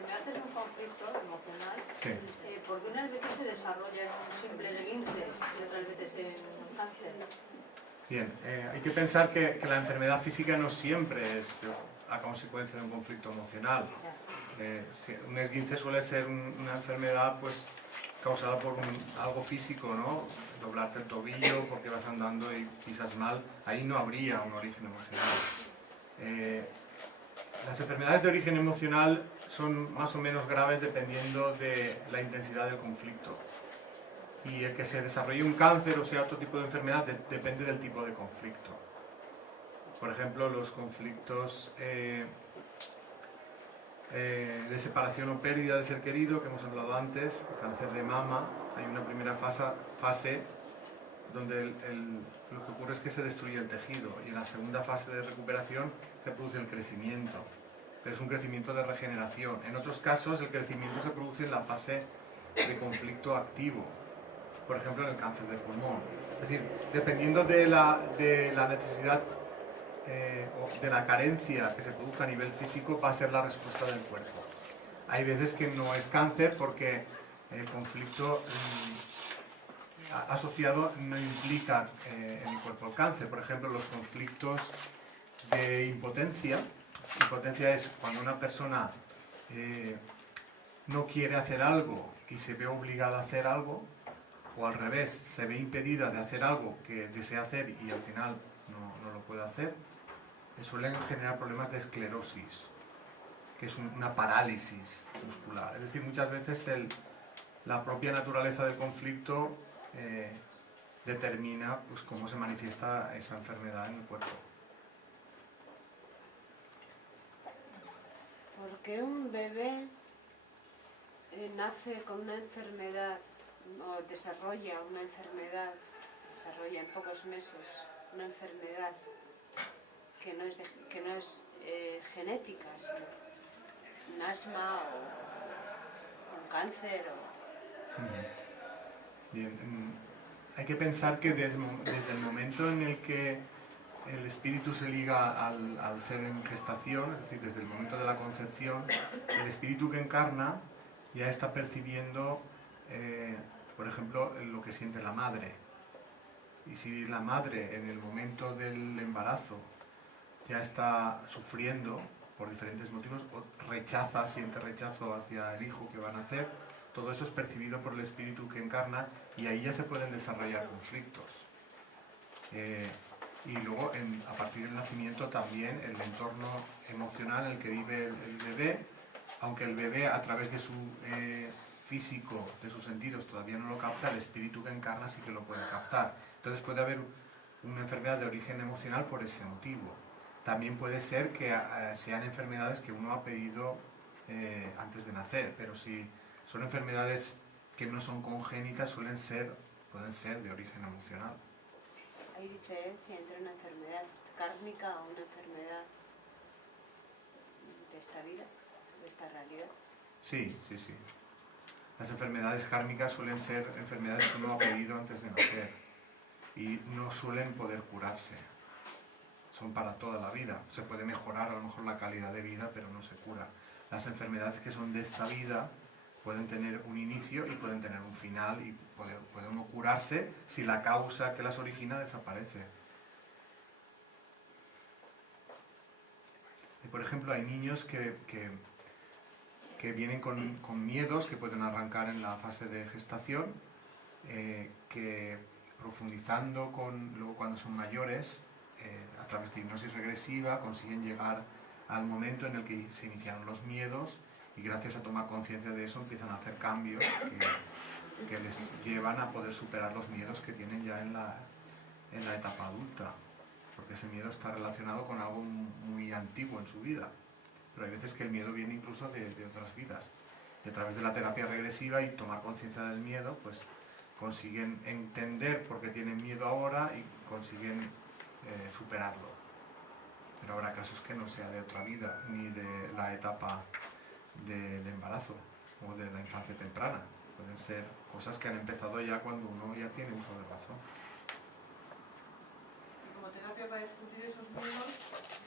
enfermedad es un conflicto emocional, Sí. porque unas veces se desarrolla en un simple esguince y otras veces en un cáncer. Bien, hay que pensar que la enfermedad física no siempre es a consecuencia de un conflicto emocional. Un esguince suele ser una enfermedad pues causada por algo físico, ¿no? Doblarte el tobillo porque vas andando y pisas mal, ahí no habría un origen emocional. Las enfermedades de origen emocional son más o menos graves dependiendo de la intensidad del conflicto. Y el que se desarrolle un cáncer o sea otro tipo de enfermedad depende del tipo de conflicto. Por ejemplo, los conflictos de separación o pérdida de ser querido, que hemos hablado antes, el cáncer de mama, hay una primera fase donde lo que ocurre es que se destruye el tejido y en la segunda fase de recuperación se produce el crecimiento, pero es un crecimiento de regeneración. En otros casos el crecimiento se produce en la fase de conflicto activo, por ejemplo en el cáncer de pulmón. Es decir, dependiendo de la necesidad o de la carencia que se produzca a nivel físico, va a ser la respuesta del cuerpo. Hay veces que no es cáncer porque el conflicto asociado no implica en el cuerpo el cáncer. Por ejemplo, los conflictos de impotencia. Impotencia es cuando una persona no quiere hacer algo y se ve obligada a hacer algo, o al revés, se ve impedida de hacer algo que desea hacer y al final no lo puede hacer. Suelen generar problemas de esclerosis, que es una parálisis muscular. Es decir, muchas veces la propia naturaleza del conflicto determina pues, cómo se manifiesta esa enfermedad en el cuerpo. ¿Por qué un bebé nace con una enfermedad o desarrolla una enfermedad, desarrolla en pocos meses una enfermedad que no es genética, sino un asma o un cáncer? Bien, hay que pensar que desde el momento en el que el espíritu se liga al ser en gestación, es decir, desde el momento de la concepción, el espíritu que encarna ya está percibiendo, por ejemplo, lo que siente la madre. Y si la madre en el momento del embarazo ya está sufriendo por diferentes motivos, o siente rechazo hacia el hijo que va a nacer, todo eso es percibido por el espíritu que encarna y ahí ya se pueden desarrollar conflictos. Y luego, a partir del nacimiento también el entorno emocional en el que vive el bebé, aunque el bebé a través de su físico, de sus sentidos todavía no lo capta, el espíritu que encarna sí que lo puede captar. Entonces puede haber una enfermedad de origen emocional por ese motivo. También puede ser que sean enfermedades que uno ha pedido antes de nacer, pero si son enfermedades que no son congénitas, pueden ser de origen emocional. ¿Hay diferencia entre una enfermedad kármica o una enfermedad de esta vida, de esta realidad? Sí. Las enfermedades kármicas suelen ser enfermedades que uno ha pedido antes de nacer y no suelen poder curarse. Son para toda la vida. Se puede mejorar a lo mejor la calidad de vida, pero no se cura. Las enfermedades que son de esta vida pueden tener un inicio y pueden tener un final y puede uno curarse si la causa que las origina desaparece. Y por ejemplo, hay niños que vienen con miedos que pueden arrancar en la fase de gestación, que profundizando luego cuando son mayores, a través de hipnosis regresiva, consiguen llegar al momento en el que se iniciaron los miedos y gracias a tomar conciencia de eso empiezan a hacer cambios que les llevan a poder superar los miedos que tienen ya en la etapa adulta, porque ese miedo está relacionado con algo muy antiguo en su vida, pero hay veces que el miedo viene incluso de otras vidas. Y a través de la terapia regresiva y tomar conciencia del miedo, pues consiguen entender por qué tienen miedo ahora y consiguen superarlo. Pero habrá casos que no sea de otra vida, ni de la etapa de embarazo o de la infancia temprana. Pueden ser cosas que han empezado ya cuando uno ya tiene uso de razón. Y como terapia para discutir esos miedos,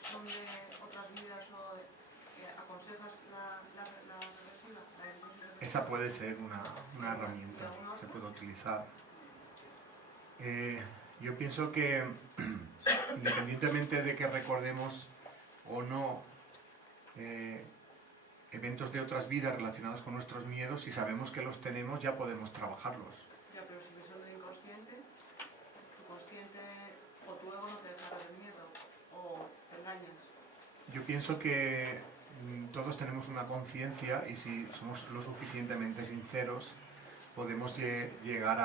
¿son de otras vidas o aconsejas la esa puede ser una herramienta, se puede utilizar. Yo pienso que independientemente de que recordemos o no eventos de otras vidas relacionados con nuestros miedos, si sabemos que los tenemos ya podemos trabajarlos. Ya, pero si son de inconsciente, tu consciente o tu ego no te dejará del miedo, o te engañas. Yo pienso que todos tenemos una conciencia y si somos lo suficientemente sinceros podemos llegar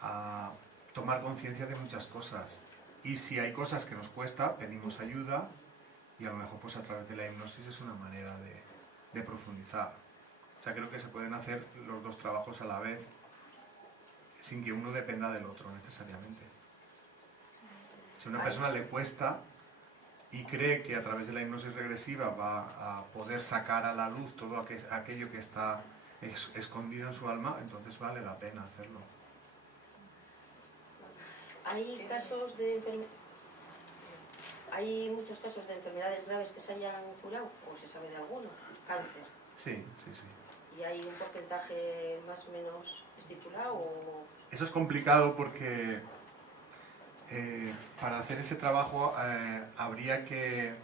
a tomar conciencia de muchas cosas. Y si hay cosas que nos cuesta, pedimos ayuda y a lo mejor pues a través de la hipnosis es una manera de profundizar. O sea, creo que se pueden hacer los dos trabajos a la vez sin que uno dependa del otro necesariamente. Si a una persona le cuesta y cree que a través de la hipnosis regresiva va a poder sacar a la luz todo aquello que está escondido en su alma, entonces vale la pena hacerlo. Hay muchos casos de enfermedades graves que se hayan curado, o se sabe de alguno, cáncer. Sí. ¿Y hay un porcentaje más o menos estipulado? O... Eso es complicado porque para hacer ese trabajo habría que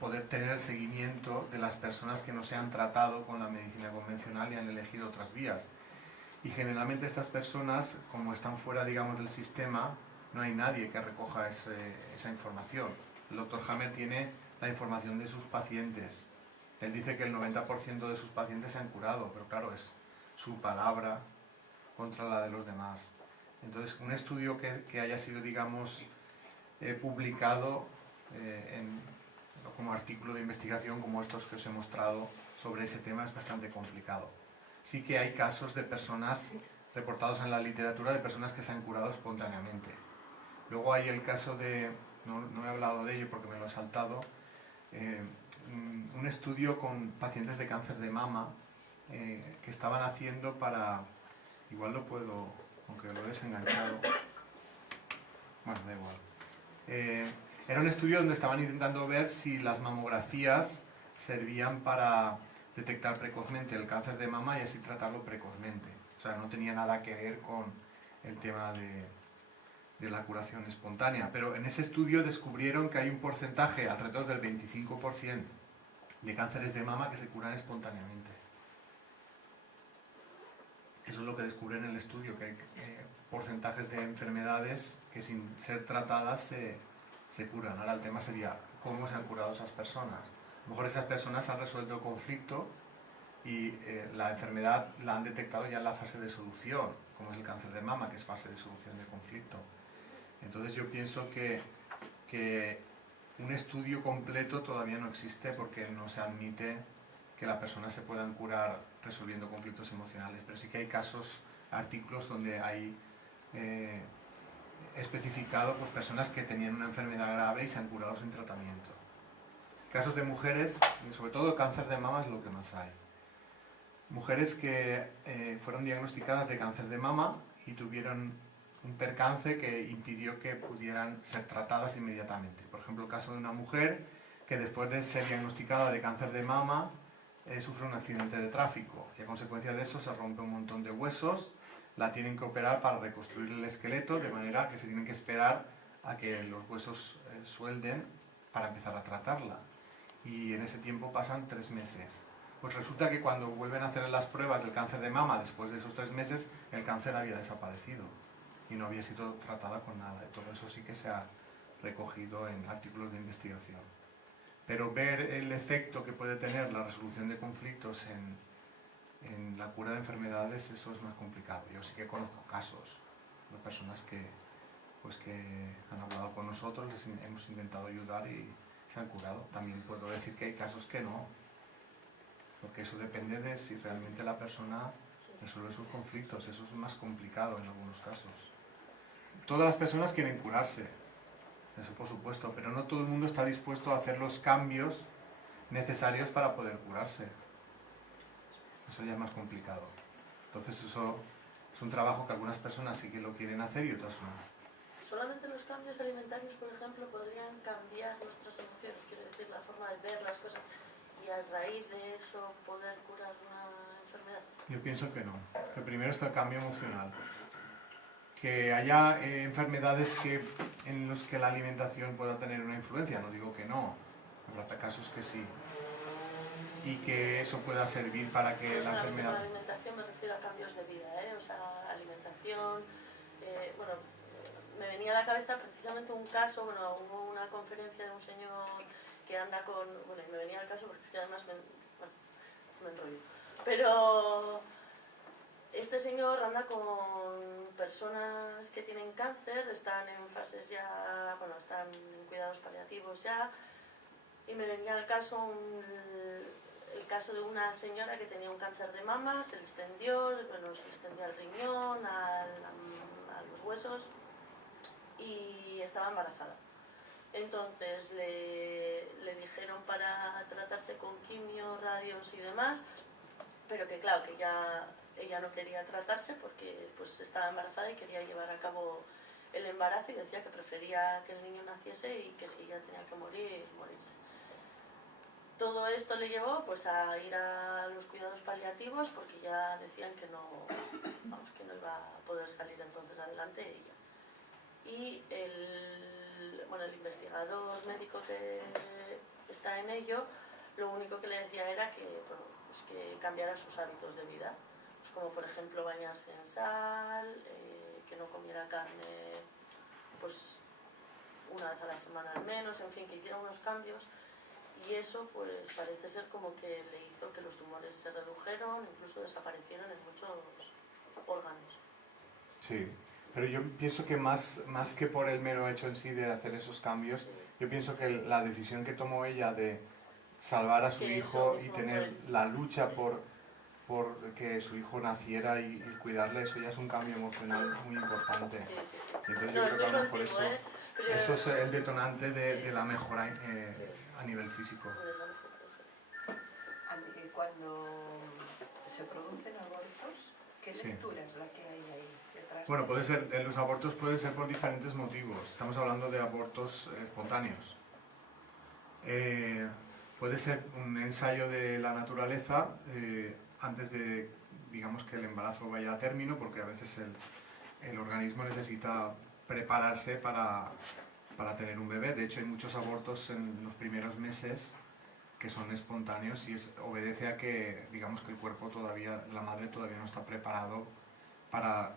poder tener el seguimiento de las personas que no se han tratado con la medicina convencional y han elegido otras vías. Y generalmente estas personas, como están fuera, digamos, del sistema, no hay nadie que recoja esa información. El doctor Hammer tiene la información de sus pacientes. Él dice que el 90% de sus pacientes se han curado, pero claro, es su palabra contra la de los demás. Entonces, un estudio que haya sido, digamos, publicado como artículo de investigación, como estos que os he mostrado sobre ese tema, es bastante complicado. Sí que hay casos de personas reportados en la literatura de personas que se han curado espontáneamente. Luego hay el caso de, no he hablado de ello porque me lo he saltado, un estudio con pacientes de cáncer de mama que estaban haciendo para, igual lo puedo, aunque lo he desenganchado, bueno, da igual. Era un estudio donde estaban intentando ver si las mamografías servían para detectar precozmente el cáncer de mama y así tratarlo precozmente. O sea, no tenía nada que ver con el tema de la curación espontánea. Pero en ese estudio descubrieron que hay un porcentaje, alrededor del 25%, de cánceres de mama que se curan espontáneamente. Eso es lo que descubren en el estudio, que hay porcentajes de enfermedades que sin ser tratadas se curan. Ahora el tema sería cómo se han curado esas personas. A lo mejor esas personas han resuelto el conflicto y la enfermedad la han detectado ya en la fase de solución, como es el cáncer de mama, que es fase de solución de conflicto. Entonces yo pienso que un estudio completo todavía no existe porque no se admite que las personas se puedan curar resolviendo conflictos emocionales, pero sí que hay casos, artículos donde hay especificado pues, personas que tenían una enfermedad grave y se han curado sin tratamiento. Casos de mujeres, y sobre todo cáncer de mama es lo que más hay. Mujeres que fueron diagnosticadas de cáncer de mama y tuvieron un percance que impidió que pudieran ser tratadas inmediatamente. Por ejemplo, el caso de una mujer que después de ser diagnosticada de cáncer de mama sufre un accidente de tráfico y a consecuencia de eso se rompe un montón de huesos, la tienen que operar para reconstruir el esqueleto, de manera que se tienen que esperar a que los huesos suelden para empezar a tratarla. Y en ese tiempo pasan 3 meses. Pues resulta que cuando vuelven a hacer las pruebas del cáncer de mama, después de esos 3 meses, el cáncer había desaparecido y no había sido tratada con nada. Y todo eso sí que se ha recogido en artículos de investigación. Pero ver el efecto que puede tener la resolución de conflictos en la cura de enfermedades, eso es más complicado. Yo sí que conozco casos de personas que han hablado con nosotros, les hemos intentado ayudar y se han curado. También puedo decir que hay casos que no, porque eso depende de si realmente la persona resuelve sus conflictos. Eso es más complicado en algunos casos. Todas las personas quieren curarse, eso por supuesto, pero no todo el mundo está dispuesto a hacer los cambios necesarios para poder curarse. Eso ya es más complicado. Entonces eso es un trabajo que algunas personas sí que lo quieren hacer y otras no. ¿Solamente los cambios alimentarios, por ejemplo, podrían cambiar nuestras emociones? Quiero decir, la forma de ver las cosas y a raíz de eso poder curar una Yo pienso que no. Que primero está el cambio emocional. Que haya enfermedades en los que la alimentación pueda tener una influencia, no digo que no, habrá casos que sí. Y que eso pueda servir para que la enfermedad... La alimentación me refiero a cambios de vida, o sea, alimentación, bueno, me venía a la cabeza precisamente un caso, bueno, hubo una conferencia de un señor que anda con, bueno, y me venía al caso porque es que además me enrollo, pero este señor anda con personas que tienen cáncer, están en fases ya, bueno, están en cuidados paliativos ya, y me venía al caso el caso de una señora que tenía un cáncer de mama, se le extendió, bueno, se le extendía al riñón, a los huesos y estaba embarazada. Entonces le dijeron para tratarse con quimio, radios y demás, pero que claro, que ella no quería tratarse porque pues estaba embarazada y quería llevar a cabo el embarazo y decía que prefería que el niño naciese y que si ella tenía que morir, morirse. Todo esto le llevó pues a ir a los cuidados paliativos porque ya decían que no, vamos, que no iba a poder salir entonces adelante ella. Y el investigador médico que está en ello, lo único que le decía era que, bueno, pues que cambiara sus hábitos de vida, pues como por ejemplo bañarse en sal, que no comiera carne pues una vez a la semana al menos, en fin, que hiciera unos cambios. Y eso pues parece ser como que le hizo que los tumores se redujeron, incluso desaparecieron en muchos órganos. Sí, pero yo pienso que más que por el mero hecho en sí de hacer esos cambios, yo pienso que la decisión que tomó ella de salvar a su hijo y tener la lucha por que su hijo naciera y cuidarle, eso ya es un cambio emocional muy importante. Sí. Y entonces yo creo que a lo mejor eso es el detonante de la mejora a nivel físico. Cuando se producen abortos, ¿qué lectura es la que hay ahí detrás? Bueno, los abortos pueden ser por diferentes motivos. Estamos hablando de abortos espontáneos. Puede ser un ensayo de la naturaleza antes de, digamos, que el embarazo vaya a término, porque a veces el organismo necesita prepararse para tener un bebé. De hecho, hay muchos abortos en los primeros meses que son espontáneos y obedece a que, digamos, que el cuerpo todavía, la madre todavía no está preparado para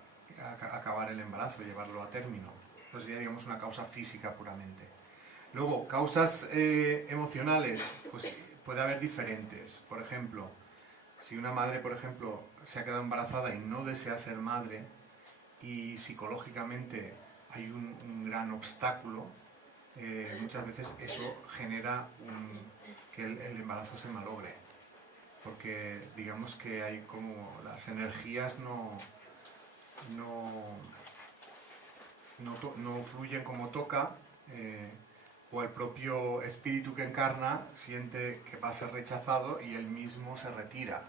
acabar el embarazo, llevarlo a término. Eso sería, digamos, una causa física puramente. Luego, causas emocionales, pues puede haber diferentes. Por ejemplo, si una madre, por ejemplo, se ha quedado embarazada y no desea ser madre y psicológicamente hay un gran obstáculo, muchas veces eso genera que el embarazo se malogre, porque digamos que hay como las energías no fluyen como toca, o el propio espíritu que encarna siente que va a ser rechazado y él mismo se retira.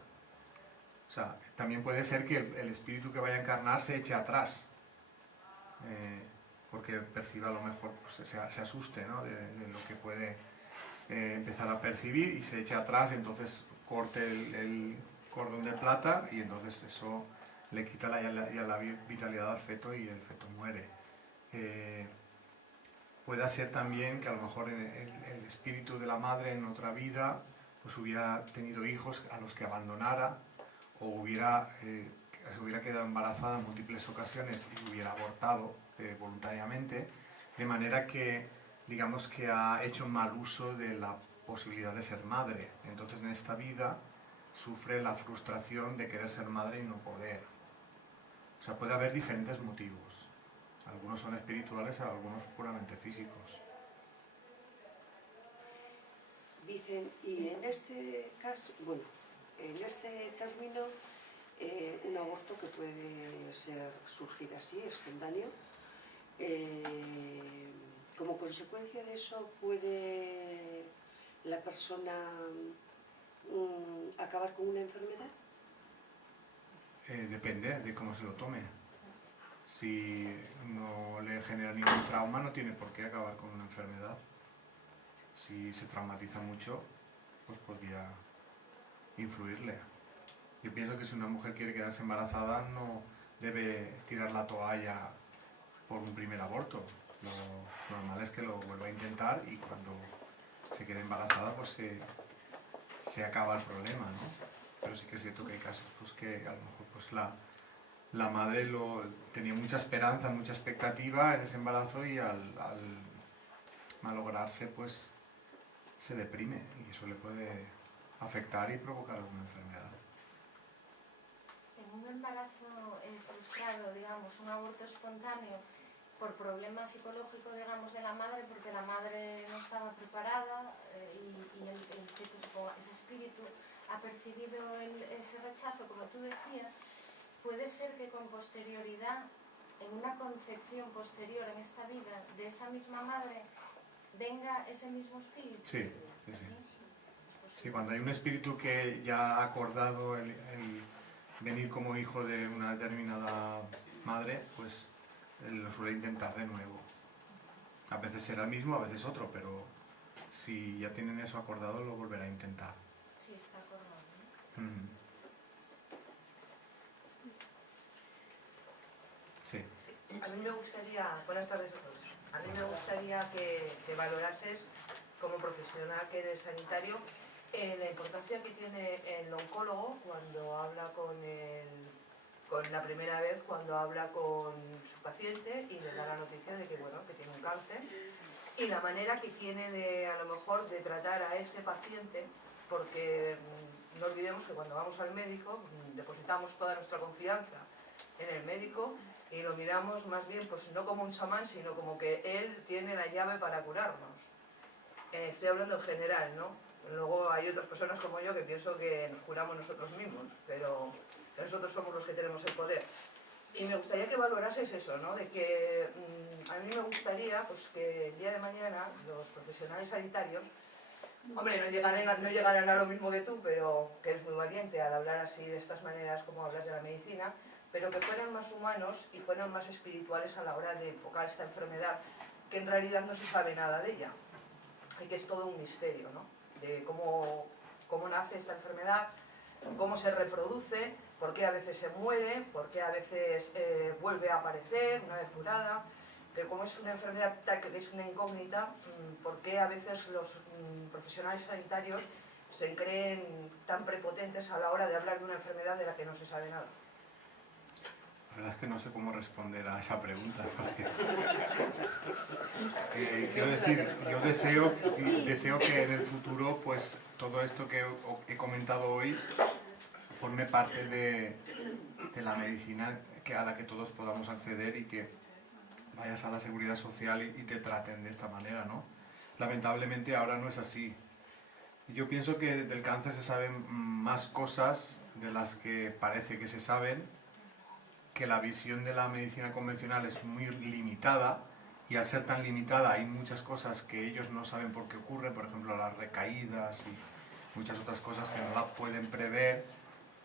O sea, también puede ser que el espíritu que vaya a encarnar se eche atrás, porque perciba a lo mejor, pues, se asuste, ¿no?, de lo que puede empezar a percibir y se eche atrás, y entonces corte el cordón de plata y entonces eso le quita la vitalidad al feto y el feto muere. Puede ser también que a lo mejor el espíritu de la madre en otra vida pues hubiera tenido hijos a los que abandonara, o se hubiera quedado embarazada en múltiples ocasiones y hubiera abortado voluntariamente, de manera que, digamos, que ha hecho mal uso de la posibilidad de ser madre. Entonces en esta vida sufre la frustración de querer ser madre y no poder. O sea, puede haber diferentes motivos. Algunos son espirituales, algunos puramente físicos. Dicen, y en este caso, bueno, en este término, un aborto que puede surgir así, espontáneo, como consecuencia de eso puede la persona acabar con una enfermedad. Depende de cómo se lo tome. Si no le genera ningún trauma, no tiene por qué acabar con una enfermedad. Si se traumatiza mucho, pues podría influirle. Yo pienso que si una mujer quiere quedarse embarazada no debe tirar la toalla por un primer aborto. Lo normal es que lo vuelva a intentar y cuando se quede embarazada pues se acaba el problema, ¿no? Pero sí que es cierto que hay casos pues, que a lo mejor pues, la madre tenía mucha esperanza, mucha expectativa en ese embarazo y al malograrse pues se deprime y eso le puede afectar y provocar alguna enfermedad. En un embarazo frustrado, digamos, un aborto espontáneo, por problemas psicológicos, digamos, de la madre, porque la madre no estaba preparada y el feto, ese espíritu, ha percibido ese rechazo, como tú decías, puede ser que con posterioridad, en una concepción posterior en esta vida de esa misma madre, venga ese mismo espíritu. Sí, sí, sí. Sí, cuando hay un espíritu que ya ha acordado el venir como hijo de una determinada madre, pues lo suele intentar de nuevo. A veces será el mismo, a veces otro, pero si ya tienen eso acordado, lo volverá a intentar. Sí, está acordado, ¿no? Sí. A mí me gustaría, buenas tardes a todos, a mí me gustaría que valorases como profesional que eres sanitario la importancia que tiene el oncólogo cuando habla con la primera vez, cuando habla con su paciente y le da la noticia de que, bueno, que tiene un cáncer y la manera que tiene de, a lo mejor, de tratar a ese paciente, porque no olvidemos que cuando vamos al médico depositamos toda nuestra confianza en el médico y lo miramos más bien pues no como un chamán, sino como que él tiene la llave para curarnos. Estoy hablando en general, ¿no? Luego hay otras personas como yo que pienso que nos curamos nosotros mismos, pero nosotros somos los que tenemos el poder. Y me gustaría que valorases eso, ¿no? De que a mí me gustaría pues, que el día de mañana los profesionales sanitarios, hombre, no llegarán a lo mismo que tú, pero que es muy valiente al hablar así de estas maneras como hablas de la medicina, pero que fueran más humanos y fueran más espirituales a la hora de enfocar esta enfermedad, que en realidad no se sabe nada de ella, y que es todo un misterio, ¿no? De cómo nace esta enfermedad, cómo se reproduce, por qué a veces se muere, por qué a veces vuelve a aparecer una vez curada, que como es una enfermedad que es una incógnita, por qué a veces los profesionales sanitarios se creen tan prepotentes a la hora de hablar de una enfermedad de la que no se sabe nada. La verdad es que no sé cómo responder a esa pregunta, porque quiero decir, yo deseo que en el futuro pues todo esto que he comentado hoy forme parte de la medicina a la que todos podamos acceder y que vayas a la seguridad social y te traten de esta manera, ¿no? Lamentablemente ahora no es así. Yo pienso que del cáncer se saben más cosas de las que parece que se saben, que la visión de la medicina convencional es muy limitada y al ser tan limitada hay muchas cosas que ellos no saben por qué ocurren, por ejemplo las recaídas y muchas otras cosas que no las pueden prever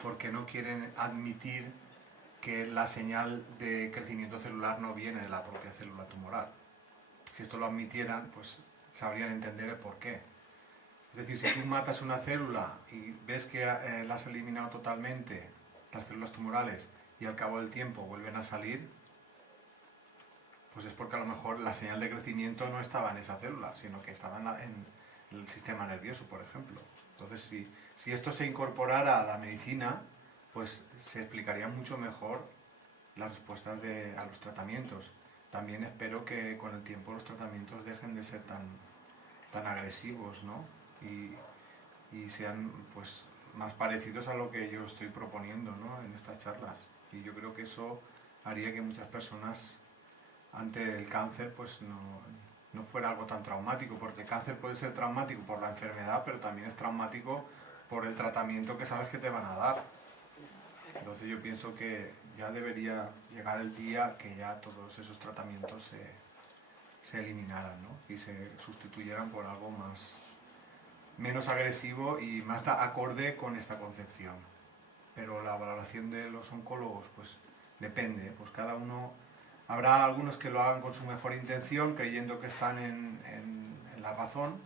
porque no quieren admitir que la señal de crecimiento celular no viene de la propia célula tumoral. Si esto lo admitieran, pues sabrían entender el por qué. Es decir, si tú matas una célula y ves que la has eliminado totalmente, las células tumorales, y al cabo del tiempo vuelven a salir, pues es porque a lo mejor la señal de crecimiento no estaba en esa célula, sino que estaba en el sistema nervioso, por ejemplo. Entonces, si esto se incorporara a la medicina, pues se explicaría mucho mejor las respuestas a los tratamientos. También espero que con el tiempo los tratamientos dejen de ser tan agresivos, ¿no? Y sean pues más parecidos a lo que yo estoy proponiendo, ¿no? En estas charlas. Y yo creo que eso haría que muchas personas ante el cáncer pues no fuera algo tan traumático, porque el cáncer puede ser traumático por la enfermedad, pero también es traumático por el tratamiento que sabes que te van a dar. Entonces yo pienso que ya debería llegar el día que ya todos esos tratamientos se eliminaran, ¿no? Y se sustituyeran por algo menos agresivo y más acorde con esta concepción. Pero la valoración de los oncólogos pues depende, pues cada uno, habrá algunos que lo hagan con su mejor intención, creyendo que están en la razón,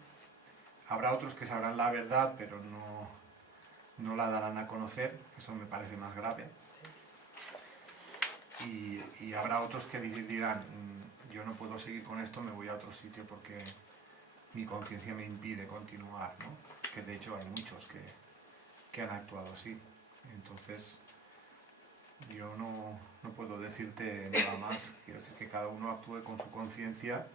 habrá otros que sabrán la verdad, pero no la darán a conocer, eso me parece más grave. Y habrá otros que dirán, yo no puedo seguir con esto, me voy a otro sitio porque mi conciencia me impide continuar, ¿no? Que de hecho hay muchos que han actuado así. Entonces, yo no puedo decirte nada más, quiero decir que cada uno actúe con su conciencia.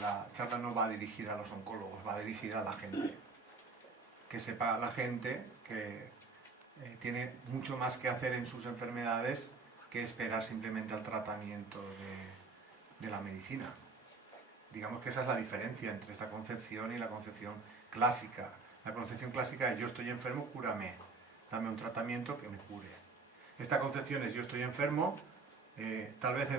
La charla no va dirigida a los oncólogos, va dirigida a la gente. Que sepa la gente que tiene mucho más que hacer en sus enfermedades que esperar simplemente al tratamiento de la medicina. Digamos que esa es la diferencia entre esta concepción y la concepción clásica. La concepción clásica es yo estoy enfermo, cúrame, dame un tratamiento que me cure. Esta concepción es yo estoy enfermo, tal vez he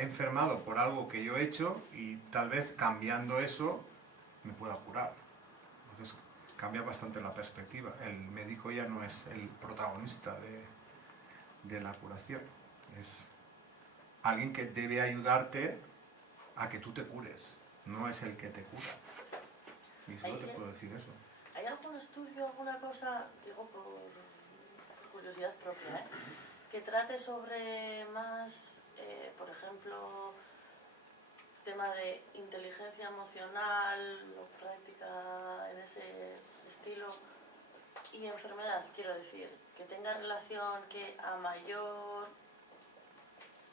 enfermado por algo que yo he hecho y tal vez cambiando eso me pueda curar. Entonces cambia bastante la perspectiva. El médico ya no es el protagonista de la curación, es alguien que debe ayudarte a que tú te cures, no es el que te cura. Y solo te puedo decir eso. ¿Hay algún estudio, alguna cosa, digo por curiosidad propia, que trate sobre más, por ejemplo, tema de inteligencia emocional o práctica en ese estilo y enfermedad? Quiero decir, que tenga relación, que a mayor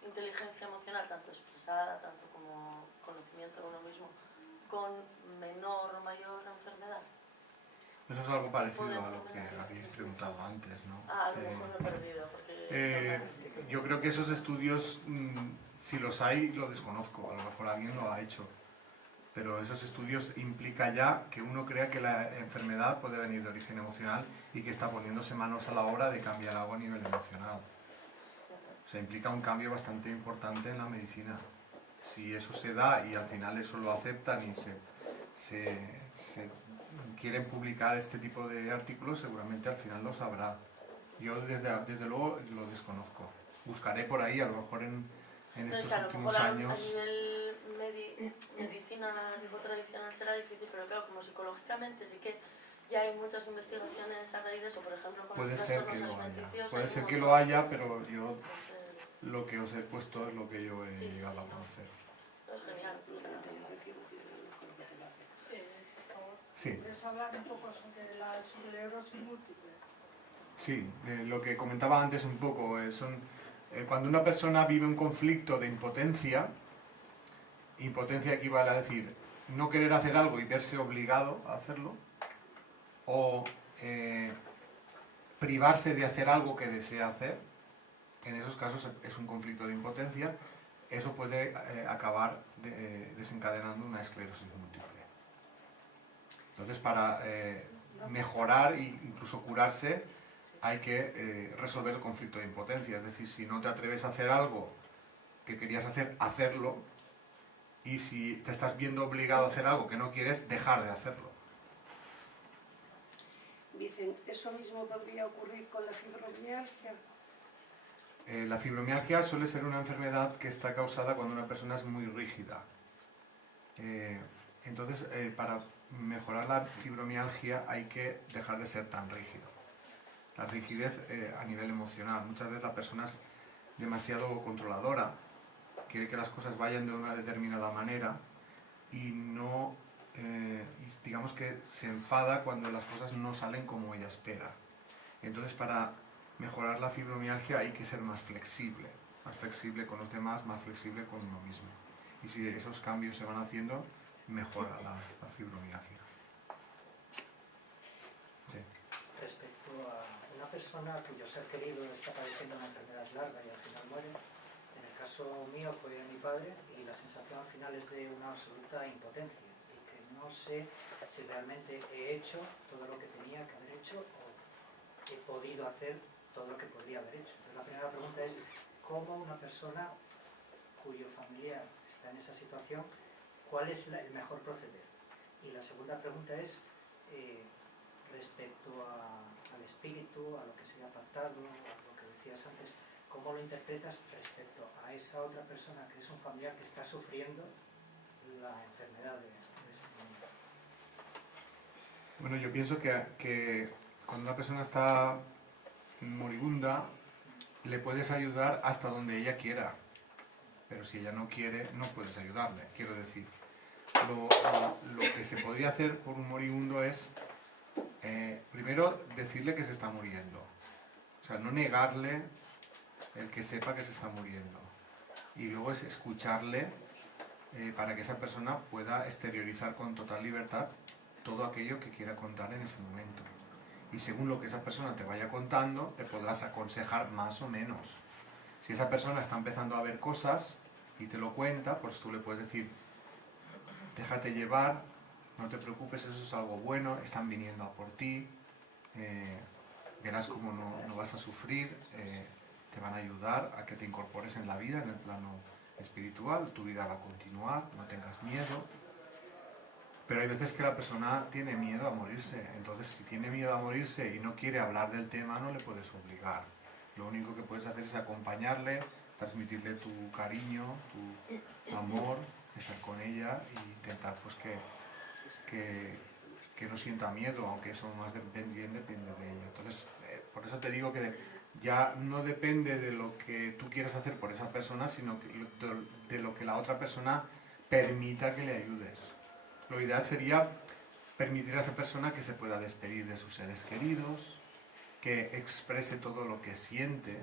inteligencia emocional, tanto expresada, tanto como conocimiento de uno mismo, con menor o mayor enfermedad. Eso es algo parecido a lo que habéis preguntado antes, ¿no? A lo mejor me he perdido. Porque yo creo que esos estudios, si los hay, lo desconozco, a lo mejor alguien lo ha hecho. Pero esos estudios implica ya que uno crea que la enfermedad puede venir de origen emocional y que está poniéndose manos a la obra de cambiar algo a nivel emocional. O sea, implica un cambio bastante importante en la medicina. Si eso se da y al final eso lo aceptan y se quieren publicar este tipo de artículos, seguramente al final lo sabrá. Yo desde luego lo desconozco. Buscaré por ahí, a lo mejor en estos últimos años. A nivel medicina tipo tradicional será difícil, pero claro, como psicológicamente sí que ya hay muchas investigaciones a raíz de eso, por ejemplo, con puede los ser que trastornos lo haya. alimenticios. Puede ser que lo haya, pero yo lo que os he puesto es lo que yo he llegado a conocer. Es genial. Sí. ¿Puedes hablar un poco sobre la esclerosis múltiple? Sí, lo que comentaba antes un poco, cuando una persona vive un conflicto de impotencia equivale a decir no querer hacer algo y verse obligado a hacerlo, o privarse de hacer algo que desea hacer. En esos casos es un conflicto de impotencia. Eso puede acabar desencadenando una esclerosis múltiple. Entonces, para mejorar e incluso curarse, hay que resolver el conflicto de impotencia. Es decir, si no te atreves a hacer algo que querías hacer, hacerlo. Y si te estás viendo obligado a hacer algo que no quieres, dejar de hacerlo. Dicen, ¿eso mismo podría ocurrir con la fibromialgia? La fibromialgia suele ser una enfermedad que está causada cuando una persona es muy rígida. Entonces, para mejorar la fibromialgia hay que dejar de ser tan rígido. La rigidez a nivel emocional. Muchas veces la persona es demasiado controladora, quiere que las cosas vayan de una determinada manera y no, digamos que se enfada cuando las cosas no salen como ella espera. Entonces, para mejorar la fibromialgia hay que ser más flexible con los demás, más flexible con uno mismo. Y si esos cambios se van haciendo, mejora la fibromialgia. Sí. Respecto a una persona cuyo ser querido está padeciendo una enfermedad larga y al final muere, en el caso mío fue mi padre y la sensación al final es de una absoluta impotencia y que no sé si realmente he hecho todo lo que tenía que haber hecho o he podido hacer todo lo que podría haber hecho. Entonces, la primera pregunta es ¿cómo una persona cuyo familiar está en esa situación, cuál es el mejor proceder? Y la segunda pregunta es respecto al espíritu, a lo que se ha pactado, a lo que decías antes, ¿cómo lo interpretas respecto a esa otra persona que es un familiar que está sufriendo la enfermedad de ese familiar? Bueno, yo pienso que cuando una persona está moribunda, le puedes ayudar hasta donde ella quiera, pero si ella no quiere, no puedes ayudarle. Quiero decir, lo que se podría hacer por un moribundo es, primero, decirle que se está muriendo. O sea, no negarle el que sepa que se está muriendo. Y luego es escucharle para que esa persona pueda exteriorizar con total libertad todo aquello que quiera contar en ese momento. Y según lo que esa persona te vaya contando, te podrás aconsejar más o menos. Si esa persona está empezando a ver cosas y te lo cuenta, pues tú le puedes decir, déjate llevar, no te preocupes, eso es algo bueno, están viniendo a por ti, verás cómo no vas a sufrir, te van a ayudar a que te incorpores en la vida, en el plano espiritual, tu vida va a continuar, no tengas miedo. Pero hay veces que la persona tiene miedo a morirse, entonces si tiene miedo a morirse y no quiere hablar del tema, no le puedes obligar. Lo único que puedes hacer es acompañarle, transmitirle tu cariño, tu amor, estar con ella e intentar pues que no sienta miedo, aunque eso más bien depende de ella. Entonces, por eso te digo que ya no depende de lo que tú quieras hacer por esa persona, sino de lo que la otra persona permita que le ayudes. Lo ideal sería permitir a esa persona que se pueda despedir de sus seres queridos, que exprese todo lo que siente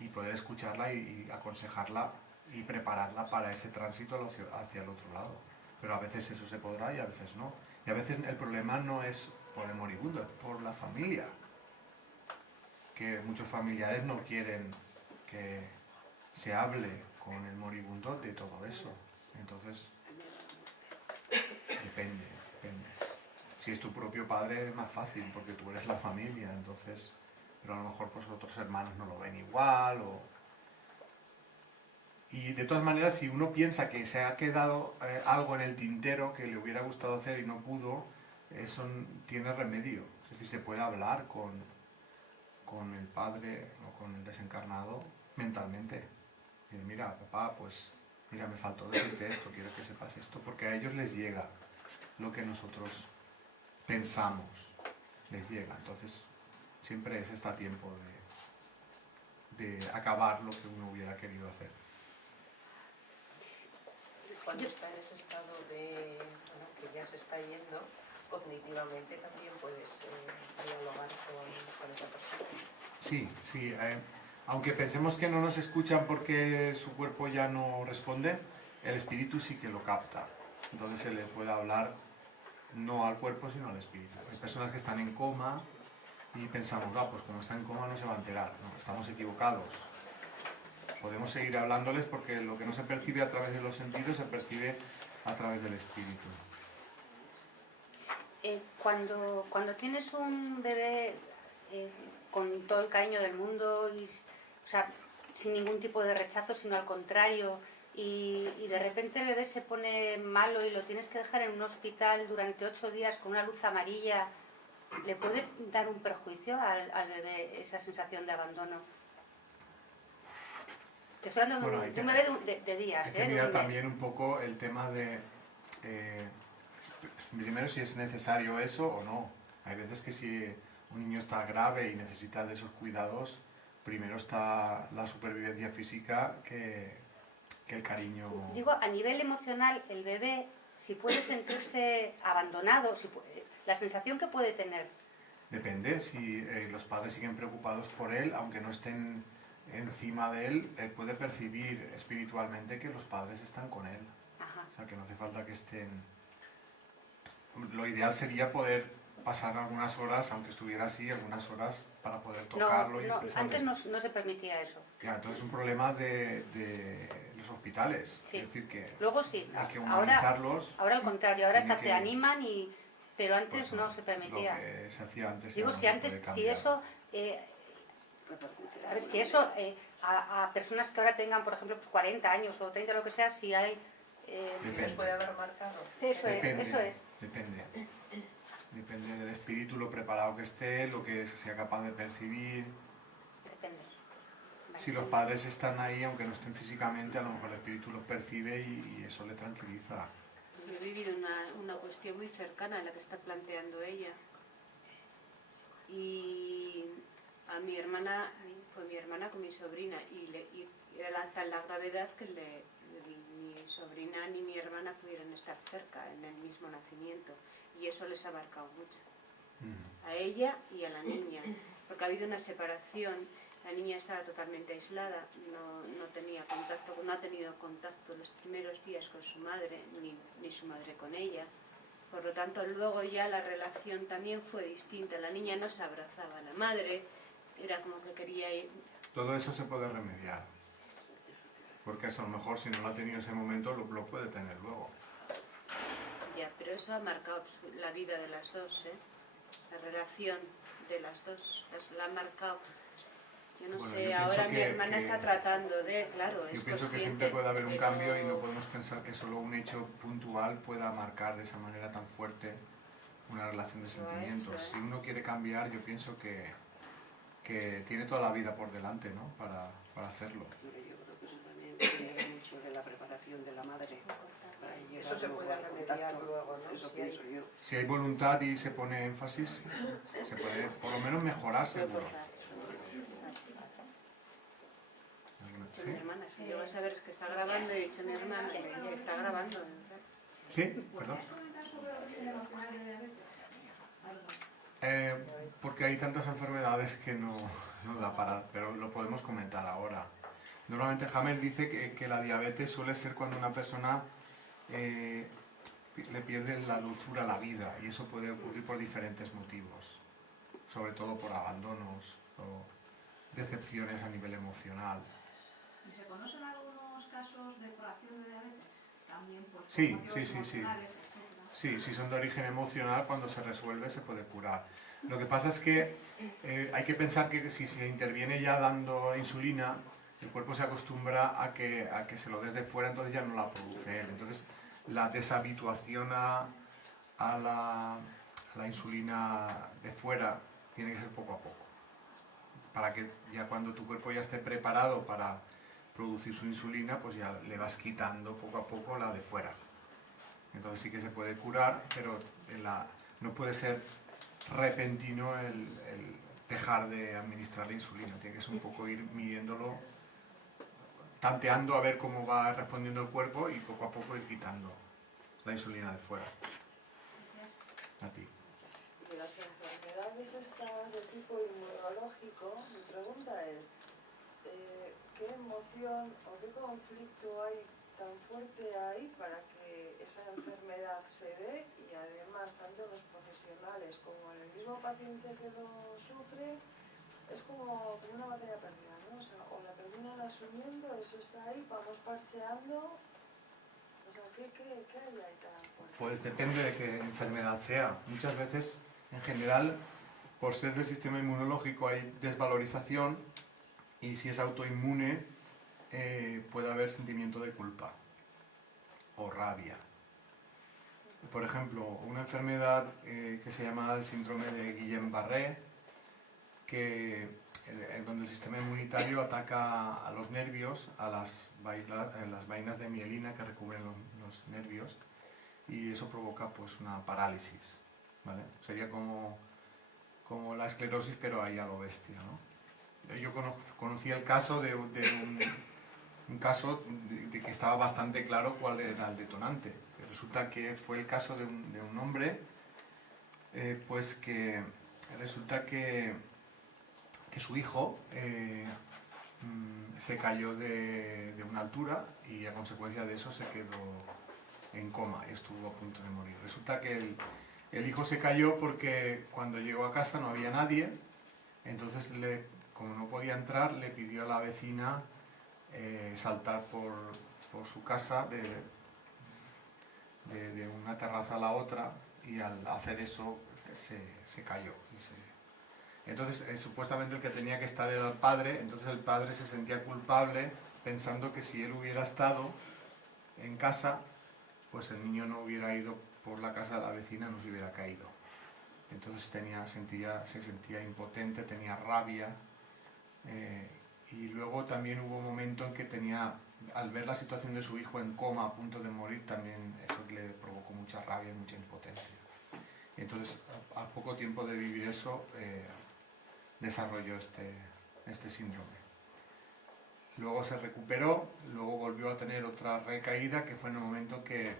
y poder escucharla y aconsejarla y prepararla para ese tránsito hacia el otro lado. Pero a veces eso se podrá y a veces no. Y a veces el problema no es por el moribundo, es por la familia. Que muchos familiares no quieren que se hable con el moribundo de todo eso. Entonces, depende. Si es tu propio padre es más fácil porque tú eres la familia, entonces, pero a lo mejor pues otros hermanos no lo ven igual y de todas maneras si uno piensa que se ha quedado algo en el tintero que le hubiera gustado hacer y no pudo, eso tiene remedio, es decir, se puede hablar con el padre o con el desencarnado mentalmente. Y mira, papá, pues mira, me faltó decirte esto, quiero que sepas esto, porque a ellos les llega lo que nosotros pensamos, les llega. Entonces, siempre está a tiempo de acabar lo que uno hubiera querido hacer. Cuando está en ese estado de que ya se está yendo, cognitivamente también puedes dialogar con esa persona. Sí. Aunque pensemos que no nos escuchan porque su cuerpo ya no responde, el espíritu sí que lo capta. Entonces se le puede hablar no al cuerpo sino al espíritu. Hay personas que están en coma y pensamos, pues como está en coma no se va a enterar. No, estamos equivocados. Podemos seguir hablándoles porque lo que no se percibe a través de los sentidos se percibe a través del espíritu. Cuando tienes un bebé con todo el cariño del mundo, o sea, sin ningún tipo de rechazo, sino al contrario, y de repente el bebé se pone malo y lo tienes que dejar en un hospital durante 8 días con una luz amarilla, ¿le puede dar un perjuicio al bebé esa sensación de abandono? Te estoy hablando de un bebé de días. Hay que mirar también un poco el tema de, primero si es necesario eso o no. Hay veces que si un niño está grave y necesita de esos cuidados, primero está la supervivencia física que el cariño. Digo, a nivel emocional, el bebé, si puede sentirse abandonado, la sensación que puede tener. Depende, si los padres siguen preocupados por él, aunque no estén encima de él puede percibir espiritualmente que los padres están con él. Ajá. O sea, que no hace falta que estén. Lo ideal sería poder pasar algunas horas, aunque estuviera así, algunas horas para poder tocarlo y expresarle. Antes no se permitía eso. Ya, entonces es un problema de los hospitales. Sí. Es decir, que luego sí. hay que humanizarlos. Ahora al contrario, ahora hasta te animan, pero antes pues no se permitía. Lo que se hacía antes. Digo, si eso... a ver, si eso a personas que ahora tengan, por ejemplo, pues 40 años o 30, lo que sea, si hay... si les puede haber marcado. Eso es. Depende del espíritu, lo preparado que esté, lo que sea capaz de percibir. Depende. Si los padres están ahí, aunque no estén físicamente, a lo mejor el espíritu los percibe y eso le tranquiliza. Yo he vivido una cuestión muy cercana a la que está planteando ella. Y a mi hermana, fue mi hermana con mi sobrina, y era tal la gravedad que mi sobrina ni mi hermana pudieron estar cerca en el mismo nacimiento. Y eso les ha marcado mucho. A ella y a la niña, porque ha habido una separación. La niña estaba totalmente aislada, no tenía contacto, no ha tenido contacto los primeros días con su madre, ni su madre con ella. Por lo tanto, luego ya la relación también fue distinta. La niña no se abrazaba a la madre, era como que quería ir. Todo eso se puede remediar, porque eso a lo mejor si no lo ha tenido en ese momento lo puede tener luego. Ya, pero eso ha marcado la vida de las dos, ¿eh? La relación de las dos, la ha marcado. Yo no Bueno, sé, yo ahora pienso mi hermana está tratando de, claro, es Yo pienso que consciente, siempre puede haber un pero- cambio y no podemos pensar que solo un hecho puntual pueda marcar de esa manera tan fuerte una relación de Lo ha sentimientos. hecho, ¿eh? Si uno quiere cambiar, yo pienso que tiene toda la vida por delante, ¿no? Para hacerlo. Pero yo creo que eso también depende mucho de la preparación de la madre para llegar Eso se luego puede al remediar contacto. luego, ¿no? Eso Si hay- pienso yo. Si hay voluntad y se pone énfasis, se puede por lo menos mejorar seguro. Dicho ¿Sí? mi hermana, si yo vas a ver, es que está grabando, he dicho mi hermana, que está grabando. ¿verdad? ¿Sí? Perdón. Porque hay tantas enfermedades que no da para, pero lo podemos comentar ahora. Normalmente Hammer dice que la diabetes suele ser cuando una persona le pierde la dulzura a la vida, y eso puede ocurrir por diferentes motivos, sobre todo por abandonos o decepciones a nivel emocional. ¿Y se conocen algunos casos de curación de diabetes? También por Sí, motivos sí, sí, sí. emocionales, etcétera. Sí, si son de origen emocional, cuando se resuelve se puede curar. Lo que pasa es que hay que pensar que si se interviene ya dando insulina, el cuerpo se acostumbra a que se lo des de fuera, entonces ya no la produce él. Entonces la deshabituación a la insulina de fuera tiene que ser poco a poco, para que ya cuando tu cuerpo ya esté preparado para producir su insulina, pues ya le vas quitando poco a poco la de fuera. Entonces sí que se puede curar, pero no puede ser repentino el dejar de administrar la insulina. Tiene que ser un poco ir midiéndolo, tanteando a ver cómo va respondiendo el cuerpo y poco a poco ir quitando la insulina de fuera. A ti. De las enfermedades estas de tipo inmunológico, mi pregunta es, ¿qué emoción o qué conflicto hay tan fuerte ahí para que esa enfermedad se dé? Y además, tanto los profesionales como el mismo paciente que lo sufre, es como una batalla perdida, ¿no? O sea, o la terminan asumiendo, eso está ahí, vamos parcheando. O sea, ¿qué hay ahí tan fuerte? Pues depende de qué enfermedad sea. Muchas veces, en general, por ser del sistema inmunológico hay desvalorización, y si es autoinmune puede haber sentimiento de culpa o rabia. Por ejemplo, una enfermedad que se llama el síndrome de Guillain-Barré, donde el sistema inmunitario ataca a los nervios, a las vainas de mielina que recubren los nervios, y eso provoca pues una parálisis, ¿vale? Sería como la esclerosis, pero ahí a lo bestia, ¿no? Yo conocí el caso de un caso de que estaba bastante claro cuál era el detonante. Resulta que fue el caso de un hombre, pues que resulta que su hijo se cayó de una altura, y a consecuencia de eso se quedó en coma y estuvo a punto de morir. Resulta que el hijo se cayó porque cuando llegó a casa no había nadie, entonces como no podía entrar, le pidió a la vecina saltar por su casa de una terraza a la otra, y al hacer eso se cayó. Entonces supuestamente el que tenía que estar era el padre, entonces el padre se sentía culpable pensando que si él hubiera estado en casa, pues el niño no hubiera ido por la casa de la vecina, no se hubiera caído. Entonces se sentía impotente, tenía rabia, y luego también hubo un momento en que tenía al ver la situación de su hijo en coma, a punto de morir, también eso le provocó mucha rabia y mucha impotencia. Y entonces, al poco tiempo de vivir eso, desarrolló este síndrome. Luego se recuperó, luego volvió a tener otra recaída, que fue en el momento que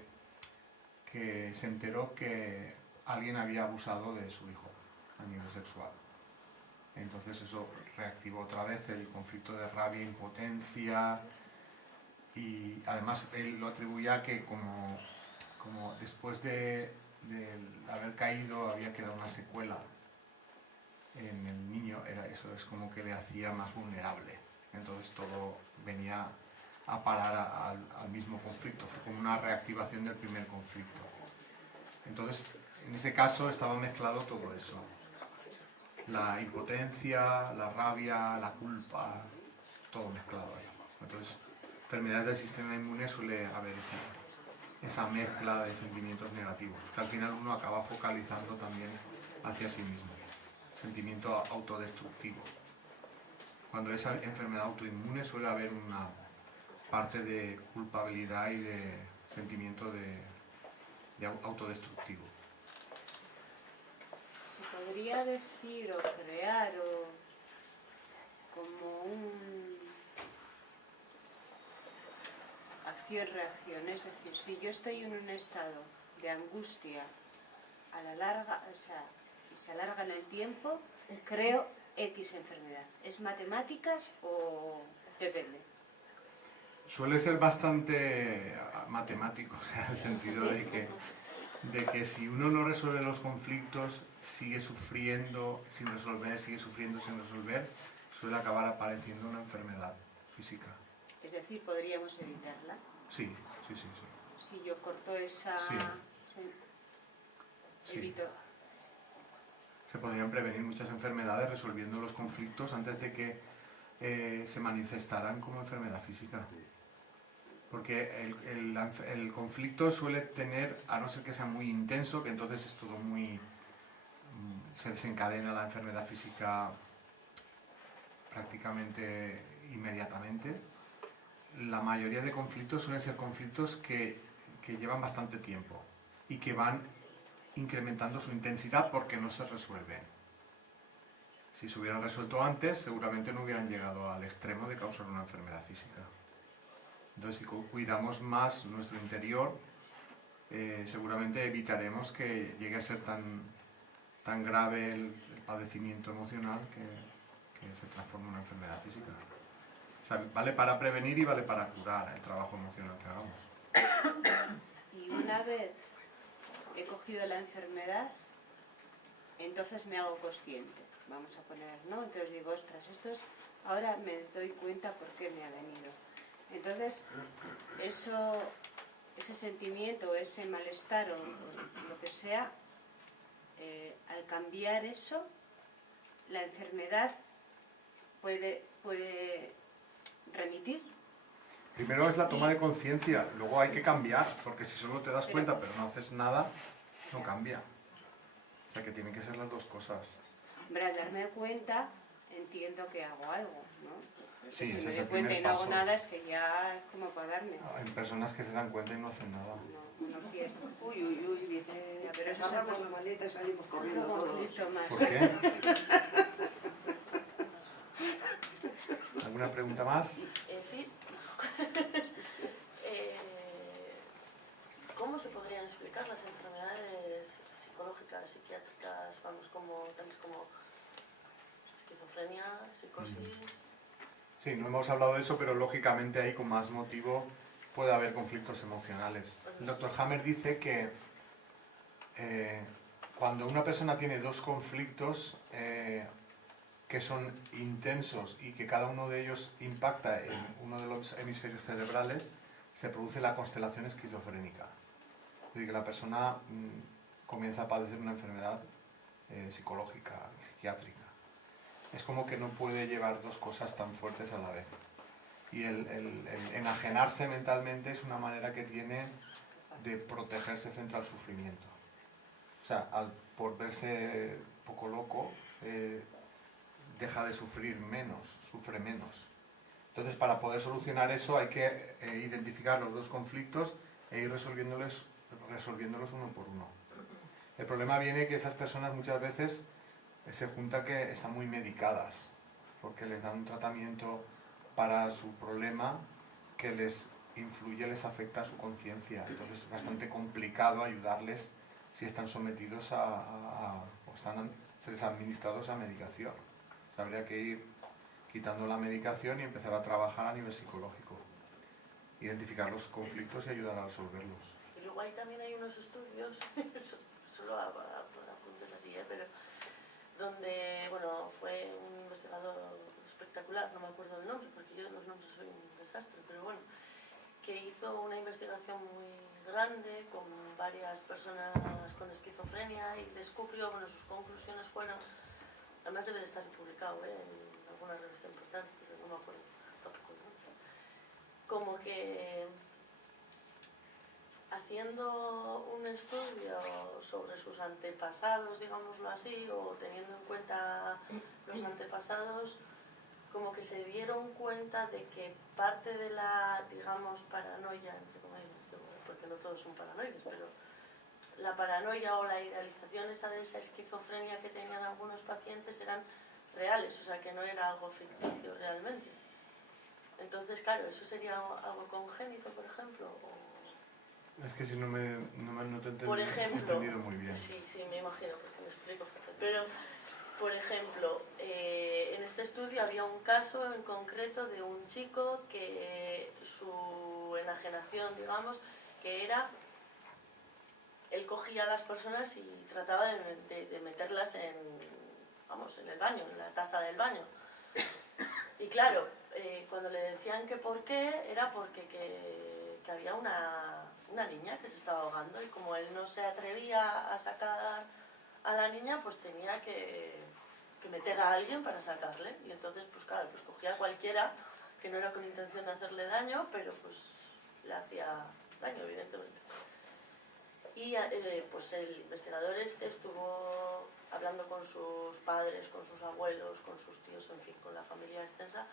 se enteró que alguien había abusado de su hijo a nivel sexual. Entonces eso reactivó otra vez el conflicto de rabia, impotencia, y además él lo atribuía a que como después de haber caído había quedado una secuela en el niño, eso es como que le hacía más vulnerable. Entonces todo venía a parar al mismo conflicto, fue como una reactivación del primer conflicto. Entonces, en ese caso estaba mezclado todo eso. La impotencia, la rabia, la culpa, todo mezclado ahí. Entonces, enfermedades del sistema inmune suele haber esa mezcla de sentimientos negativos, que al final uno acaba focalizando también hacia sí mismo. Sentimiento autodestructivo. Cuando es enfermedad autoinmune suele haber una parte de culpabilidad y de sentimiento de autodestructivo. Se podría decir o crear como un acción-reacción, es decir, si yo estoy en un estado de angustia a la larga, o sea, y se alarga en el tiempo, creo X enfermedad. ¿Es matemáticas o depende? Suele ser bastante matemático, o sea, en el sentido de que si uno no resuelve los conflictos, sigue sufriendo sin resolver, sigue sufriendo sin resolver, suele acabar apareciendo una enfermedad física. Es decir, podríamos evitarla. Sí. Si yo corto esa... Sí. Evito. Se podrían prevenir muchas enfermedades resolviendo los conflictos antes de que se manifestaran como enfermedad física. Porque el conflicto suele tener, a no ser que sea muy intenso, que entonces es todo muy... se desencadena la enfermedad física prácticamente inmediatamente. La mayoría de conflictos suelen ser conflictos que llevan bastante tiempo y que van incrementando su intensidad porque no se resuelven. Si se hubieran resuelto antes, seguramente no hubieran llegado al extremo de causar una enfermedad física. Entonces, si cuidamos más nuestro interior, seguramente evitaremos que llegue a ser tan grave el padecimiento emocional que se transforme en una enfermedad física. O sea, vale para prevenir y vale para curar el trabajo emocional que hagamos. Y una vez he cogido la enfermedad, entonces me hago consciente, vamos a poner, ¿no? Entonces digo, ostras, ahora me doy cuenta por qué me ha venido. Entonces, ese sentimiento, ese malestar o lo que sea, al cambiar eso, la enfermedad puede remitir. Primero es la toma de conciencia, luego hay que cambiar, porque si solo te das cuenta pero no haces nada, no cambia. O sea que tienen que ser las dos cosas. Hombre, al darme cuenta, entiendo que hago algo, ¿no? Sí, si ese me es doy el cuenta primer y no hago paso. nada, es que ya es como pagarme. Hay personas que se dan cuenta y no hacen nada. No quiero. Uy, dice, Ya, pero eso agarramos es la maleta y salimos corriendo otro todos. conflicto más. ¿Por qué? ¿Alguna pregunta más? Sí. ¿Cómo se podrían explicar las enfermedades psicológicas, psiquiátricas, tales como esquizofrenia, psicosis? Sí, no hemos hablado de eso, pero lógicamente ahí con más motivo puede haber conflictos emocionales. El Dr. Hammer dice que cuando una persona tiene dos conflictos que son intensos y que cada uno de ellos impacta en uno de los hemisferios cerebrales, se produce la constelación esquizofrénica. Es decir, que la persona comienza a padecer una enfermedad psicológica, psiquiátrica. Es como que no puede llevar dos cosas tan fuertes a la vez. Y el enajenarse mentalmente es una manera que tiene de protegerse frente al sufrimiento. O sea, por verse poco loco, deja de sufrir menos, sufre menos. Entonces, para poder solucionar eso hay que identificar los dos conflictos e ir resolviéndolos uno por uno. El problema viene que esas personas muchas veces se junta que están muy medicadas, porque les dan un tratamiento para su problema que les influye, les afecta a su conciencia. Entonces es bastante complicado ayudarles si están sometidos o están se administrados a medicación. O sea, habría que ir quitando la medicación y empezar a trabajar a nivel psicológico. Identificar los conflictos y ayudar a resolverlos. Y luego ahí también hay unos estudios, solo apuntes así, pero donde, bueno, fue un investigador espectacular, no me acuerdo el nombre, porque yo de los nombres soy un desastre, pero bueno, que hizo una investigación muy grande con varias personas con esquizofrenia y descubrió, bueno, sus conclusiones fueron, además debe de estar publicado en alguna revista importante, pero no me acuerdo tampoco el nombre, como que haciendo un estudio sobre sus antepasados, digámoslo así, o teniendo en cuenta los antepasados, como que se dieron cuenta de que parte de la, digamos, paranoia, entre comillas, porque no todos son paranoides, pero la paranoia o la idealización esa de esa esquizofrenia que tenían algunos pacientes eran reales, o sea que no era algo ficticio realmente. Entonces, claro, ¿eso sería algo congénito, por ejemplo? Es que si no te Por he ejemplo, entendido muy bien. Sí, me imagino, porque me explico fatal. Pero, por ejemplo, en este estudio había un caso en concreto de un chico que su enajenación, digamos, que era, él cogía a las personas y trataba de meterlas en el baño, en la taza del baño. Y claro, cuando le decían que por qué, era porque que había una niña que se estaba ahogando y como él no se atrevía a sacar a la niña, pues tenía que meter a alguien para sacarle. Y entonces, pues claro, pues cogía a cualquiera que no era con intención de hacerle daño, pero pues le hacía daño, evidentemente. Y pues el investigador este estuvo hablando con sus padres, con sus abuelos, con sus tíos, en fin, con la familia extensa,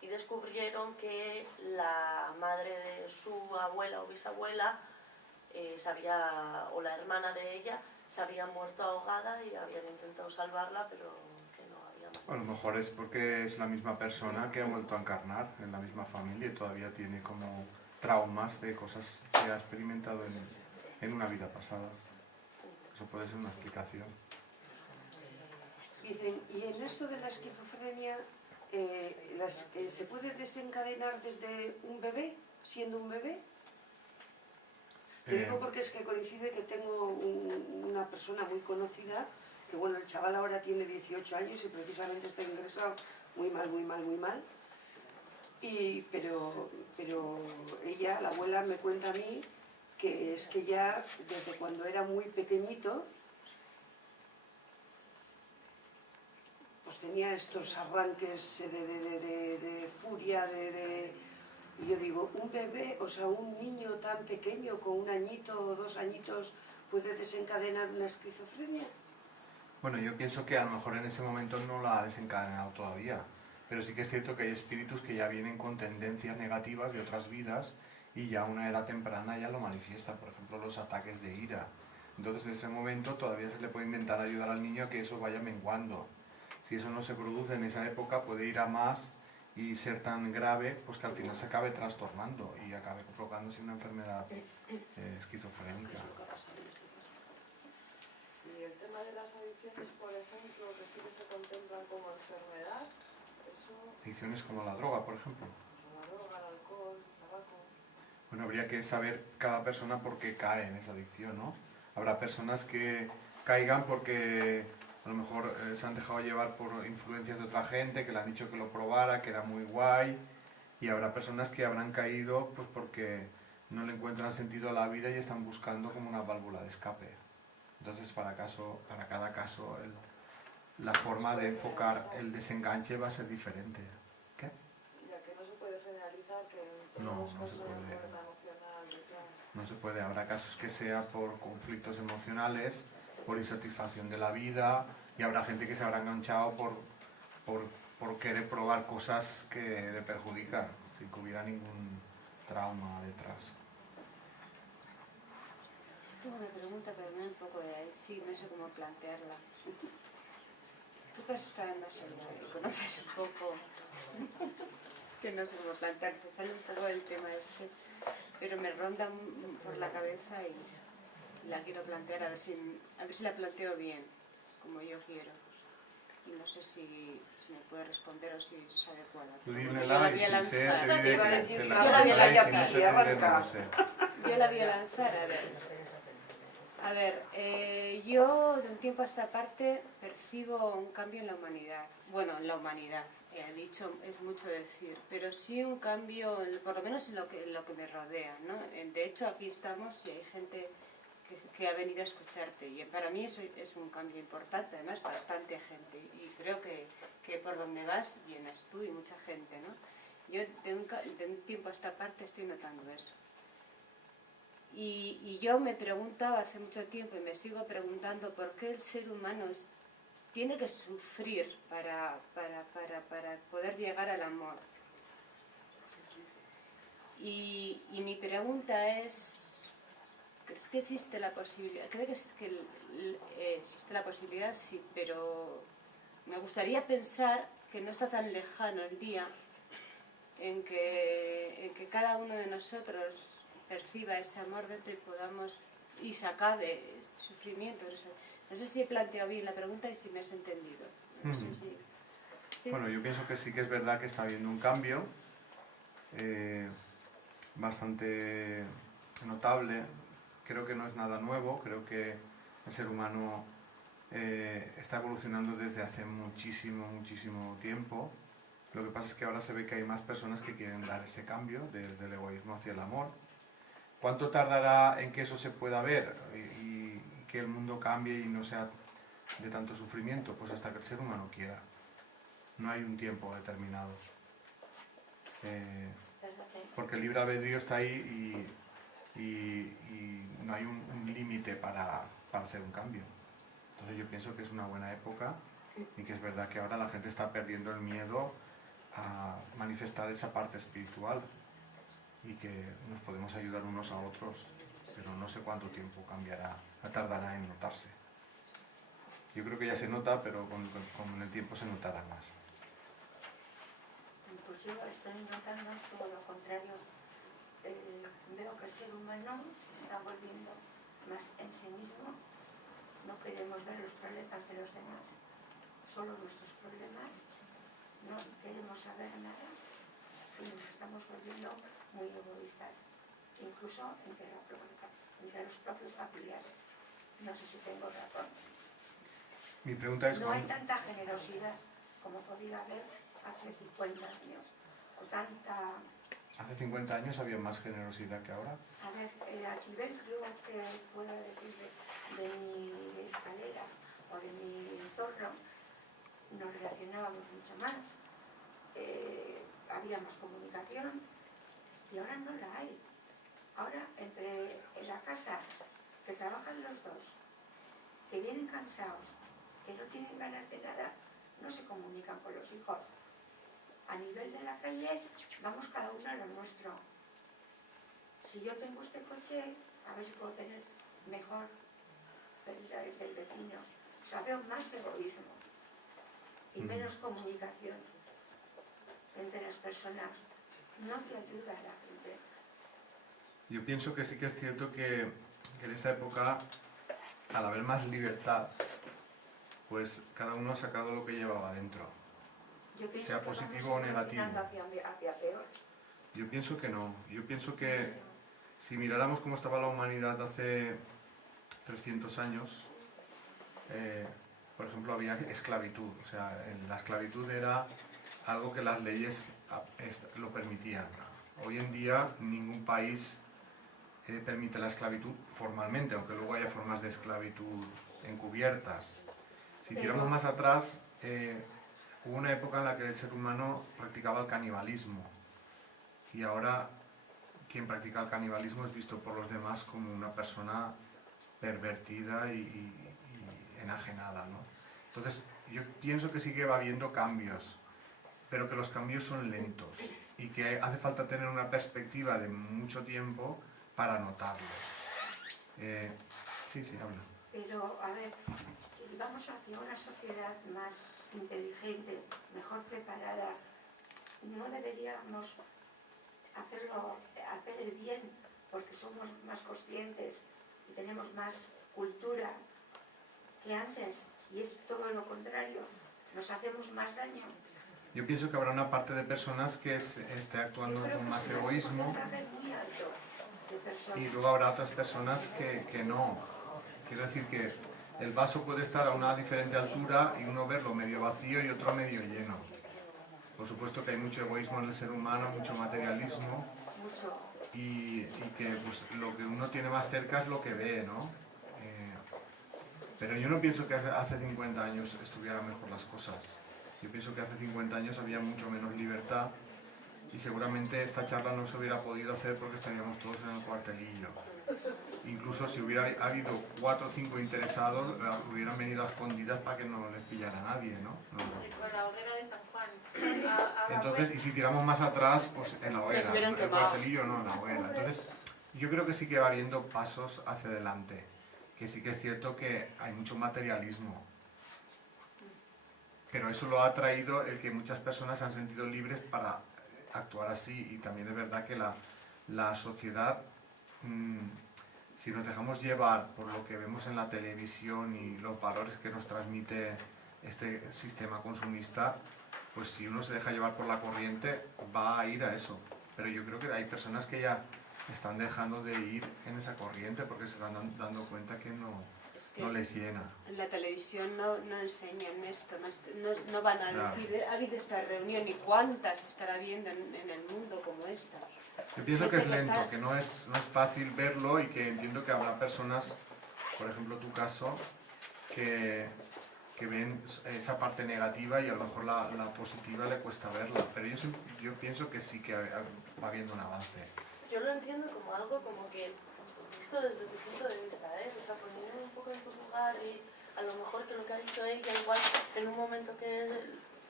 y descubrieron que la madre de su abuela o bisabuela o la hermana de ella se había muerto ahogada y habían intentado salvarla, pero que no había más. A lo mejor es porque es la misma persona que ha vuelto a encarnar en la misma familia y todavía tiene como traumas de cosas que ha experimentado en una vida pasada. Eso puede ser una explicación. Dicen, y en esto de la esquizofrenia, ¿se puede desencadenar desde un bebé, siendo un bebé? Te digo porque es que coincide que tengo una persona muy conocida, que bueno, el chaval ahora tiene 18 años y precisamente está ingresado muy mal. Pero ella, la abuela, me cuenta a mí que es que ya desde cuando era muy pequeñito, pues tenía estos arranques de furia, y yo digo, un bebé, o sea, un niño tan pequeño, con 1 añito o 2 añitos, ¿puede desencadenar una esquizofrenia? Bueno, yo pienso que a lo mejor en ese momento no la ha desencadenado todavía, pero sí que es cierto que hay espíritus que ya vienen con tendencias negativas de otras vidas y ya a una edad temprana ya lo manifiestan, por ejemplo los ataques de ira. Entonces en ese momento todavía se le puede intentar ayudar al niño a que eso vaya menguando. Si eso no se produce en esa época puede ir a más y ser tan grave pues que al final se acabe trastornando y acabe provocándose una enfermedad esquizofrénica. Y el tema de las adicciones, por ejemplo, que sí que se contemplan como enfermedad, eso... Adicciones como la droga, por ejemplo. Como la droga, el alcohol, el tabaco... Bueno, habría que saber cada persona por qué cae en esa adicción, ¿no? Habrá personas que caigan porque a lo mejor se han dejado llevar por influencias de otra gente, que le han dicho que lo probara, que era muy guay, y habrá personas que habrán caído pues porque no le encuentran sentido a la vida y están buscando como una válvula de escape. Entonces, para cada caso, la forma de enfocar el desenganche va a ser diferente. ¿Qué? Ya que no se puede generalizar que en todos los casos hay un problema emocional detrás. No se puede, habrá casos que sea por conflictos emocionales, por insatisfacción de la vida, y habrá gente que se habrá enganchado por por querer probar cosas que le perjudican, sin que hubiera ningún trauma detrás. Tengo una pregunta, pero me da un poco de ahí. Sí, no sé cómo plantearla. Tú que has estado en más allá y conoces un poco, que no sé cómo plantearse, sale un poco del tema este, pero me ronda por la cabeza y la quiero plantear, a ver si la planteo bien, como yo quiero. Y no sé si me puede responder o si es adecuada. Tú dímela y si sé, te diré que te la Yo la voy a contestaré y si no lanzar. sé, te diré no lo sé. Yo la voy a lanzar, a ver. A ver, yo de un tiempo a esta parte percibo un cambio en la humanidad. Bueno, en la humanidad, he dicho, es mucho decir, pero sí un cambio, por lo menos en lo que me rodea, ¿no? De hecho, aquí estamos y hay gente que ha venido a escucharte y para mí eso es un cambio importante, además bastante gente, y creo que por donde vas vienes tú y mucha gente, ¿no? Yo de un tiempo a esta parte estoy notando eso. Y yo me preguntaba hace mucho tiempo y me sigo preguntando por qué el ser humano tiene que sufrir para poder llegar al amor. Y mi pregunta es, ¿crees que existe la posibilidad? ¿Creo que existe la posibilidad? Sí, pero me gustaría pensar que no está tan lejano el día en que cada uno de nosotros perciba ese amor dentro y podamos y se acabe este sufrimiento. No sé si he planteado bien la pregunta y si me has entendido. No sé ¿Sí? Bueno, yo pienso que sí que es verdad que está habiendo un cambio bastante notable. Creo que no es nada nuevo, creo que el ser humano está evolucionando desde hace muchísimo tiempo. Lo que pasa es que ahora se ve que hay más personas que quieren dar ese cambio del egoísmo hacia el amor. ¿Cuánto tardará en que eso se pueda ver y que el mundo cambie y no sea de tanto sufrimiento? Pues hasta que el ser humano quiera. No hay un tiempo determinado. Porque el libre albedrío está ahí y no hay un límite para hacer un cambio. Entonces yo pienso que es una buena época y que es verdad que ahora la gente está perdiendo el miedo a manifestar esa parte espiritual y que nos podemos ayudar unos a otros, pero no sé cuánto tiempo tardará en notarse. Yo creo que ya se nota, pero con el tiempo se notará más. Pues yo estoy notando todo lo contrario. Veo que el ser humano se está volviendo más en sí mismo. No queremos ver los problemas de los demás, solo nuestros problemas. No queremos saber nada y nos estamos volviendo muy egoístas, incluso entre los propios familiares. No sé si tengo razón. Mi pregunta es... No hay tanta generosidad como podía haber hace 50 años, o tanta... ¿Hace 50 años había más generosidad que ahora? A ver, a nivel yo que pueda decir de mi escalera o de mi entorno, nos relacionábamos mucho más, había más comunicación y ahora no la hay. Ahora en la casa que trabajan los dos, que vienen cansados, que no tienen ganas de nada, no se comunican con los hijos. A nivel de la calle vamos cada uno a lo nuestro. Si yo tengo este coche, a ver si puedo tener mejor del vecino. O sea, veo más egoísmo y menos comunicación entre las personas. No te ayuda a la gente. Yo pienso que sí que es cierto que en esta época, al haber más libertad, pues cada uno ha sacado lo que llevaba dentro, sea positivo o negativo. Hacia peor. Yo pienso que no. Yo pienso que si miráramos cómo estaba la humanidad hace 300 años, por ejemplo, había esclavitud. O sea, la esclavitud era algo que las leyes lo permitían. Hoy en día ningún país permite la esclavitud formalmente, aunque luego haya formas de esclavitud encubiertas. Si tiramos más atrás, hubo una época en la que el ser humano practicaba el canibalismo y ahora quien practica el canibalismo es visto por los demás como una persona pervertida y enajenada, ¿no? Entonces yo pienso que sí que va habiendo cambios, pero que los cambios son lentos y que hace falta tener una perspectiva de mucho tiempo para notarlos. Sí, habla. Pero, a ver, si vamos hacia una sociedad más inteligente, mejor preparada, no deberíamos hacer el bien porque somos más conscientes y tenemos más cultura que antes, y es todo lo contrario, nos hacemos más daño. Yo pienso que habrá una parte de personas que esté actuando con más egoísmo y luego habrá otras personas que no. Quiero decir que el vaso puede estar a una diferente altura y uno verlo medio vacío y otro medio lleno. Por supuesto que hay mucho egoísmo en el ser humano, mucho materialismo y que pues, lo que uno tiene más cerca es lo que ve, ¿no? Pero yo no pienso que hace 50 años estuvieran mejor las cosas. Yo pienso que hace 50 años había mucho menos libertad y seguramente esta charla no se hubiera podido hacer porque estaríamos todos en el cuartelillo. Incluso si hubiera habido 4 o 5 interesados, hubieran venido a escondidas para que no les pillara nadie, ¿no? Con la hoguera de San Juan. Entonces, y si tiramos más atrás, pues en la hoguera, el cuartelillo no en la hoguera. Entonces, yo creo que sí que va habiendo pasos hacia adelante, que sí que es cierto que hay mucho materialismo. Pero eso lo ha traído el que muchas personas se han sentido libres para actuar así, y también es verdad que la sociedad, si nos dejamos llevar por lo que vemos en la televisión y los valores que nos transmite este sistema consumista, pues si uno se deja llevar por la corriente va a ir a eso. Pero yo creo que hay personas que ya están dejando de ir en esa corriente porque se están dando cuenta que no les llena. En la televisión no enseñan esto, no van a decir, ha habido esta reunión y cuántas estará viendo en el mundo como esta. Yo pienso que es lento, que no es fácil verlo y que entiendo que habrá personas, por ejemplo tu caso, que ven esa parte negativa y a lo mejor la positiva le cuesta verla, pero yo pienso que sí que va habiendo un avance. Yo lo entiendo como algo como que, visto desde tu punto de vista, o sea, poniendo un poco en tu lugar y a lo mejor que lo que ha dicho ella, igual en un momento que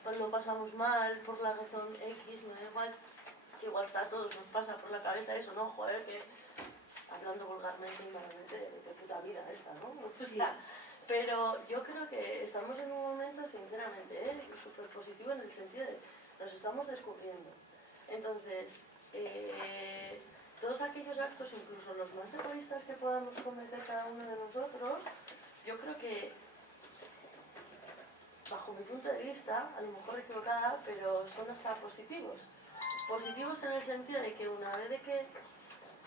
pues, lo pasamos mal por la razón X, me da igual, que igual a todos nos pasa por la cabeza eso, ¿no? Joder, que hablando vulgarmente y malamente de puta vida esta, ¿no? Sí. Pero yo creo que estamos en un momento, sinceramente, súper positivo en el sentido de nos estamos descubriendo. Entonces, todos aquellos actos, incluso los más egoístas que podamos cometer cada uno de nosotros, yo creo que, bajo mi punto de vista, a lo mejor equivocada, pero son hasta positivos. Positivos en el sentido de que una vez de que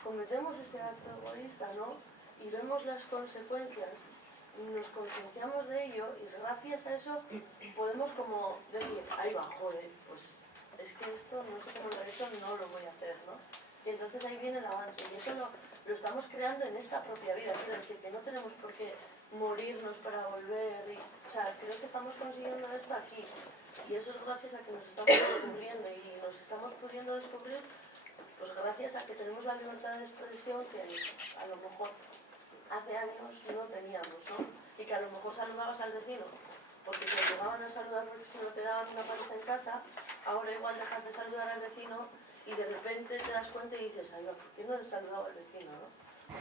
cometemos ese acto egoísta, ¿no? Y vemos las consecuencias, nos concienciamos de ello y gracias a eso podemos como decir, ahí va, joder, pues es que esto no sé cómo lo he hecho, no lo voy a hacer, ¿no? Y entonces ahí viene el avance y eso lo estamos creando en esta propia vida, quiero decir que no tenemos por qué morirnos para volver, o sea, creo que estamos consiguiendo esto aquí y eso es gracias a que nos estamos descubriendo y nos estamos pudiendo descubrir pues gracias a que tenemos la libertad de expresión que a lo mejor hace años no teníamos, ¿no? Y que a lo mejor saludabas al vecino porque te llegaban a saludar porque si no te daban una paliza en casa, ahora igual dejas de saludar al vecino y de repente te das cuenta y dices, ay, ¿por qué no has saludado al vecino, no?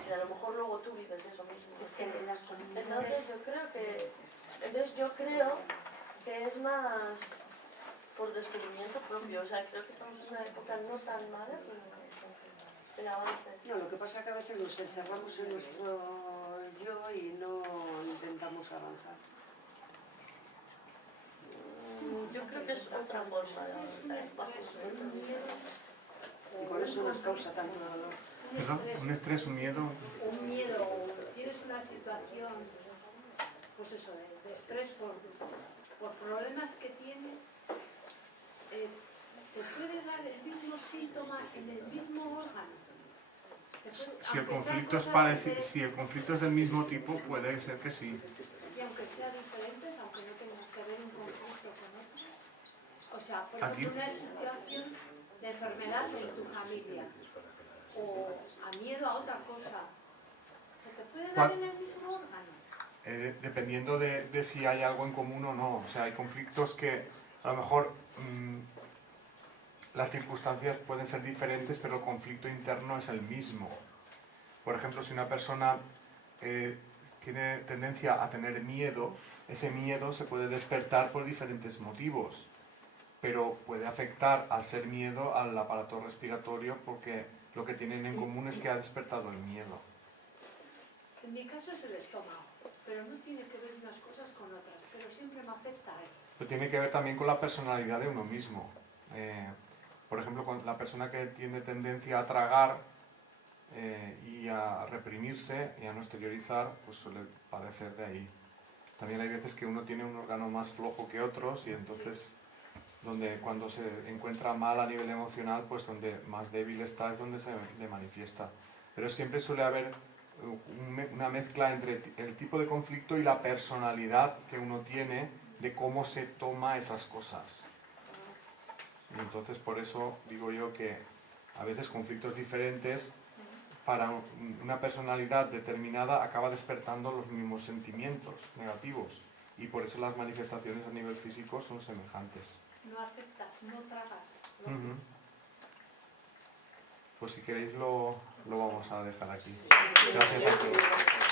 Y a lo mejor luego tú vives eso mismo. Es que en las comunidades... Entonces yo creo que es más por descubrimiento propio, o sea, creo que estamos en una época no tan mala, sino de avance. No, lo que pasa es que a veces nos encerramos en nuestro yo y no intentamos avanzar. Yo creo que es otra forma de avanzar. Y por eso nos causa tanto dolor. ¿Perdón? ¿Un estrés, un miedo? Un miedo, tienes una situación, pues eso, de estrés por problemas que tienes, te puede dar el mismo síntoma en el mismo órgano. Si el conflicto es del mismo tipo, puede ser que sí. Y aunque sean diferentes, aunque no tengas que ver un conflicto con otro. O sea, por ejemplo, una situación de enfermedad en tu familia o a miedo a otra cosa, ¿se te puede dar en el mismo órgano? Dependiendo de si hay algo en común o no. O sea, hay conflictos que a lo mejor las circunstancias pueden ser diferentes, pero el conflicto interno es el mismo. Por ejemplo, si una persona tiene tendencia a tener miedo, ese miedo se puede despertar por diferentes motivos, pero puede afectar al ser miedo al aparato respiratorio porque lo que tienen en común es que ha despertado el miedo. En mi caso es el estómago, pero no tiene que ver unas cosas con otras, pero siempre me afecta a él. Pero tiene que ver también con la personalidad de uno mismo. Por ejemplo, con la persona que tiene tendencia a tragar y a reprimirse y a no exteriorizar, pues suele padecer de ahí. También hay veces que uno tiene un órgano más flojo que otros y entonces cuando se encuentra mal a nivel emocional, pues donde más débil está es donde se le manifiesta. Pero siempre suele haber una mezcla entre el tipo de conflicto y la personalidad que uno tiene de cómo se toma esas cosas. Y entonces por eso digo yo que a veces conflictos diferentes para una personalidad determinada acaba despertando los mismos sentimientos negativos y por eso las manifestaciones a nivel físico son semejantes. No aceptas, no tragas. Pues si queréis lo vamos a dejar aquí. Gracias a todos.